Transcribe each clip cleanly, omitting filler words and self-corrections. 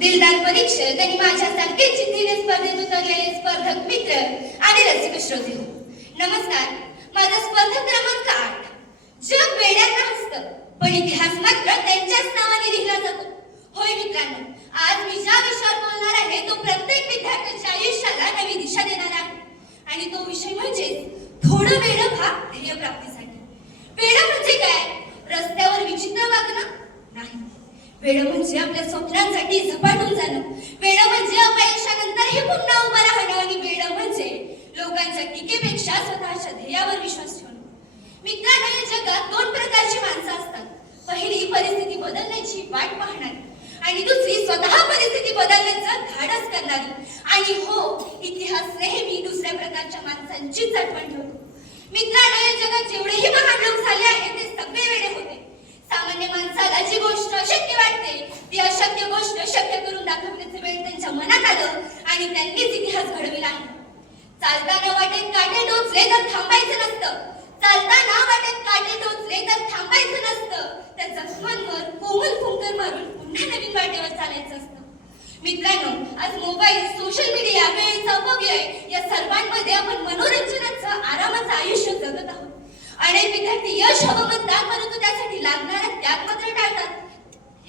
दिलदार परीक्षक आणि माझ्यासारखे चिठ्ठीने स्पर्धेत उतरलेले स्पर्धक मित्र आणि रसिक श्रोते हो, नमस्कार. माझा स्पर्धक क्रमांक 8. जग वेड्यांना हसतं पण इतिहास मात्र त्यांच्याच नावाने लिहिला जातो. होय मित्रांनो, आज मी ज्या विषयावर बोलणार आहे तो प्रत्येक विद्यार्थ्याच्या आयुष्याला नवी दिशा देणार आहे. आणि तो विषय म्हणजे थोडं वेळ भाग ध्येय प्राप्तीसाठी. वेळ म्हणजे काय? रस्त्यावर विचित्र वागणं नाही. वेळ म्हणजे आपल्या स्वप्नांसाठी झपाटून जाणं. वेळ म्हणजे अपयशानंतरही पुन्हा उभा राहणं. आणि वेळ म्हणजे लोकांच्या टीकेपेक्षा स्वतःच्या ध्येयावर विश्वास ठेवणं. मित्रांनो, या जगात 2 प्रकारची माणसं असतात. पहिली परिस्थिती बदलण्याची वाट पाहणारी आणि दुसरी स्वतः परिस्थिती बदलण्याचं धाडस करणारी. आणि हो, इतिहास नेहमी दुसऱ्या प्रकारच्या माणसांचीच आठवण ठेवतो. मित्रांनो, या जगात जेवढेही महान लोक झाले आहेत ते सगळे वेडे होते. सामान्य माणसाला जी गोष्ट अशक्य वाटते ती अशक्य गोष्ट शक्य करून दाखवण्याचे वेळ त्यांच्या मनात आलं आणि त्यांनीच इतिहास घडविला आहे. चालताना वाटेत काटे टोचले तर थांबायचं नसतं. चालताना वाटेत काटे टोचले तर थांबायचं नसतं. त्या जखमांवर कोमल फुंकर मारून पुन्हा नवीन वाटेवर चालायचं असतं. मित्रांनो, आज मोबाईल, सोशल मीडिया, वेळेचा अपव्यय या सर्वांमध्ये आपण मनोरंजनाचं आरामाचं आयुष्य जगत आहोत. अनेक विद्यार्थी यश हवं म्हणतात परंतु त्यासाठी लागणारा त्याग मात्र टाळतात.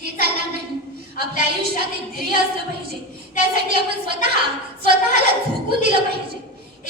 हे चालणार नाही. आपल्या आयुष्यात एक ध्येय असलं पाहिजे. त्यासाठी आपण स्वतःला झोकून दिलं पाहिजे.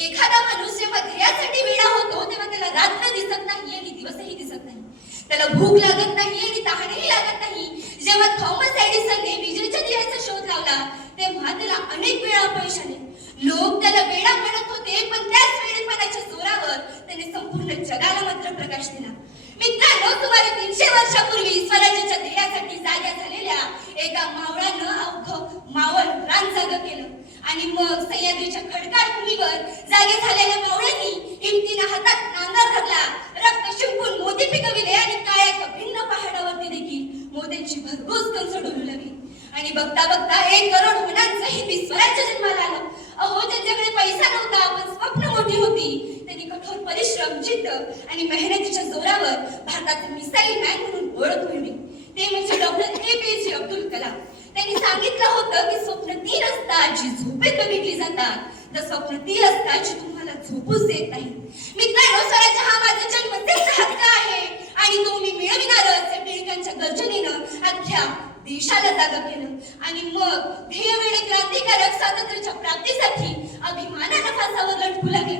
एखादा माणूस जेव्हा ध्येयासाठी वेडा होतो तेव्हा त्याला रात्र दिसत नाही आणि दिवसही दिसत नाही. त्याला भूक लागत नाही आणि तहानही लागत नाही. जेव्हा थॉमस एडिसनने विजेच्या दिव्याचा शोध लावला तेव्हा त्याला अनेक वेळा अपयश आले. लोक त्याला वेडा म्हणत होते पण त्याच वेडेपणाच्या जोरावर त्याने संपूर्ण जगाला मात्र प्रकाश दिला. मित्रांनो, सुमारे 300 वर्षापूर्वी स्वराज्याच्या ध्येयासाठी जाग्या झालेल्या एका मावळानं अवघं मावळ रान जागं केलं. आणि मग सह्याद्रीच्या खडकाळ भूमीवर जागे झालेल्या मावळ्यांनी हिमतीनं हातात नांगर धरला, रक्त शिंपून मोती पिकविले आणि काळ्या भिन्न पहाडावरती देखील मोत्यांची भरघोस कंस डोलू लागली. आणि बघता बघता 1 करोड होण्याचं हिंदी स्वराज्य जन्माला आलं. अहो, त्यांच्याकडे पैसा नव्हता पण स्वप्न मोठी होती. त्यांनी कठोर परिश्रम, जिद्द आणि मेहनतीच्या जोरावर भारताचे मिसाईल मॅन म्हणून ओळख मिळवली. ते म्हणजे डॉक्टर APJ अब्दुल कलाम. त्यांनी सांगितलं होतं की स्वप्न ती असतात जी झोपेत बघितली जातात, तर स्वप्न ती असतात जी तुम्हाला झोपूच देत नाही. मित्रांनो, स्वराज्य हा माझा जन्मसिद्ध हक्क आहे आणि तो मी मिळविणारच या टिळकांच्या गर्जनेनं अख्ख्या देशाला जागा केलं. आणि मग ध्येयवेळे क्रांतिकारक स्वातंत्र्याच्या प्राप्तीसाठी अभिमानानं फासावर लटकू लागले.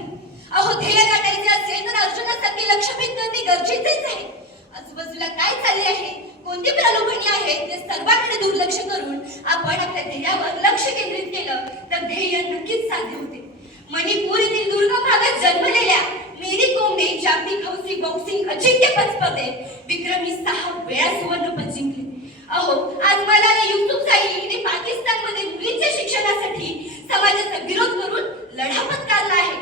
अहो, ध्येय गाठायचे असेल तर अर्जुनासारखे लक्ष्यभेद करणे गरजेचेच आहे. आजूबाजूला काय चालले आहे, कोणती प्रलोभने आहेत ते सर्वांकडे दुर्लक्ष करून आपण आपल्या ध्येयावर लक्ष केंद्रित केलं तर ध्येय नक्कीच साध्य होते. मणिपूर येथील दुर्गम भागात जन्मलेल्या मेरी कोमने जागतिक हौसी बॉक्सिंग अजिंक्यपद स्पर्धेत विक्रमी 6 वेळा सुवर्णपदक जिंकले. अहो, आज मलाला युसुफजाई हिने पाकिस्तानमध्ये मुलींच्या शिक्षणासाठी समाजाचा विरोध करून लढा पत्करला आहे.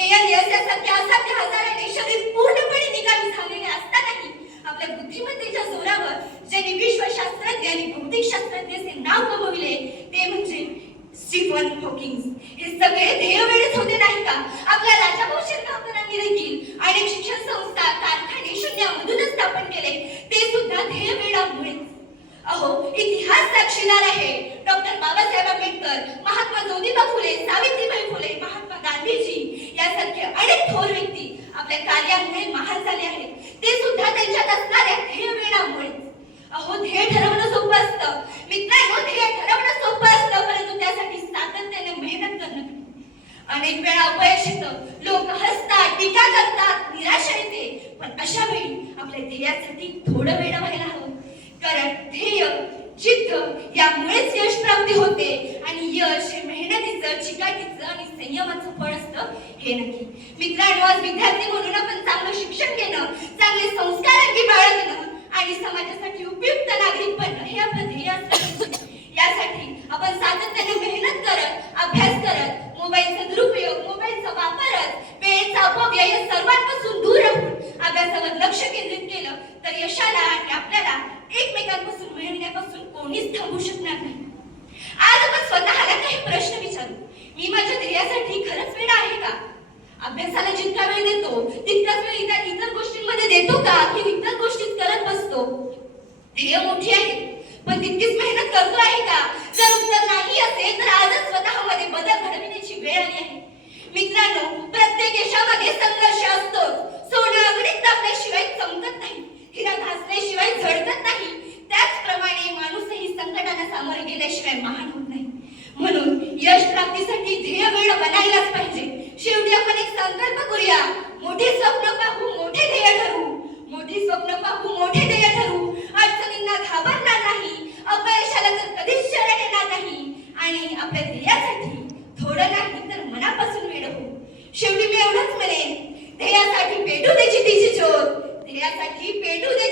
ALS यासारख्या असाध्य आजाराने शरीर पूर्णपणे निकामी झालेले असतानाही आपल्या बुद्धिमत्तेच्या जोरावर ज्यांनी विश्वशास्त्रज्ञ आणि भौतिक शास्त्रज्ञाचे नाव कमविले ते म्हणजे स्टीफन हॉकिंग. हे सगळे ध्येयवेळेच होते नाही का? आपल्या राजाभाऊ शिरगावकरांनी देखील अनेक शिक्षण संस्था, कारखाने शून्यामधूनच स्थापन केले, ते सुद्धा ध्येयवेळामुळे. अहो, इतिहास साक्षीदार आहे. डॉक्टर बाबासाहेब आंबेडकर, महात्मा ज्योतिबा फुले, सावित्रीबाई फुले, महात्मा गांधीजी यासारखे अनेक थोर व्यक्ती आपल्या कार्यामुळे महान झाले आहेत, ते सुद्धा त्यांच्यात असणाऱ्या ध्येयवेळामुळे. अहो, ध्येय ठरवणं सोपं असतं. मित्रांनो, ध्येय ठरवणं सोपं असतं परंतु त्यासाठी सातत्याने मेहनत करणं. अनेक वेळा अपयश येतं, लोक हसतात, टीका करतात, निराशा येते. पण अशा वेळी आपल्या ध्येयासाठी थोडं वेळ व्हायला हवं. कारण ध्येय, जिद्द यामुळेच यश प्राप्ती होते. आणि यश हे मेहनतीचं, चिकाटीचं आणि संयमाचं फळ असतं हे नक्की. मित्रांनो, आज विद्यार्थी म्हणून आपण चांगलं शिक्षण घेणं, चांगले संस्कार अंगी बाळगणं आणि समाजासाठी उपयुक्त नागरिक बनणं हे आपलं ध्येय असतं. यासाठी आपण सातत्याने मेहनत करत, अभ्यास करत, मोबाईलचा दुरुपयोग, मोबाईलचा वापरत, वेळेचा अपव्यय या सर्वांपासून दूर राहून अभ्यासावर लक्ष केंद्रित केलं तर यशाला आणि आपल्याला एकमेकांपासून मिळवण्यापासून कोणीच थांबू शकणार नाही. आज आपण स्वतःला काही प्रश्न विचारू. मी माझ्या ध्येयासाठी खरंच वेळ आहे का? अभ्यासाला जितका वेळ देतो तितकाच वेळ इतर गोष्टींमध्ये देतो का की इतर गोष्टीच करत बसतो? ध्येय मोठी आहे पण तितकीच मेहनत करतो आहे का? जर वेळ आली आहे. मित्रांनो, प्रत्येक यशामध्ये संघर्ष असतोच. सोनं अगदीच टाकल्याशिवाय चमकत नाही, हिरा घासल्याशिवाय झळकत नाही. त्याचप्रमाणे माणूसही संकटांना सामोरे गेल्याशिवाय महान होत नाही. म्हणून यश प्राप्तीसाठी ध्येय वेळ बनायलाच पाहिजे. शेवटी आपण एक संकल्प करूया, मोठे स्वप्न पाहू, मोठे ध्येय ठरवू. मोठी स्वप्न पाहू, मोठे ध्येय ठरवू. अडचणींना घाबरणार नाही, अपयशाला तर कधीच शरण येणार नाही आणि आपल्या ध्येयासाठी थोडं नाही तर मनापासून वेळ होऊ. शेवटी मी एवढंच म्हणेन, ध्येयासाठी पेटू दे चितीची ज्योत, ध्येयासाठी पेटू दे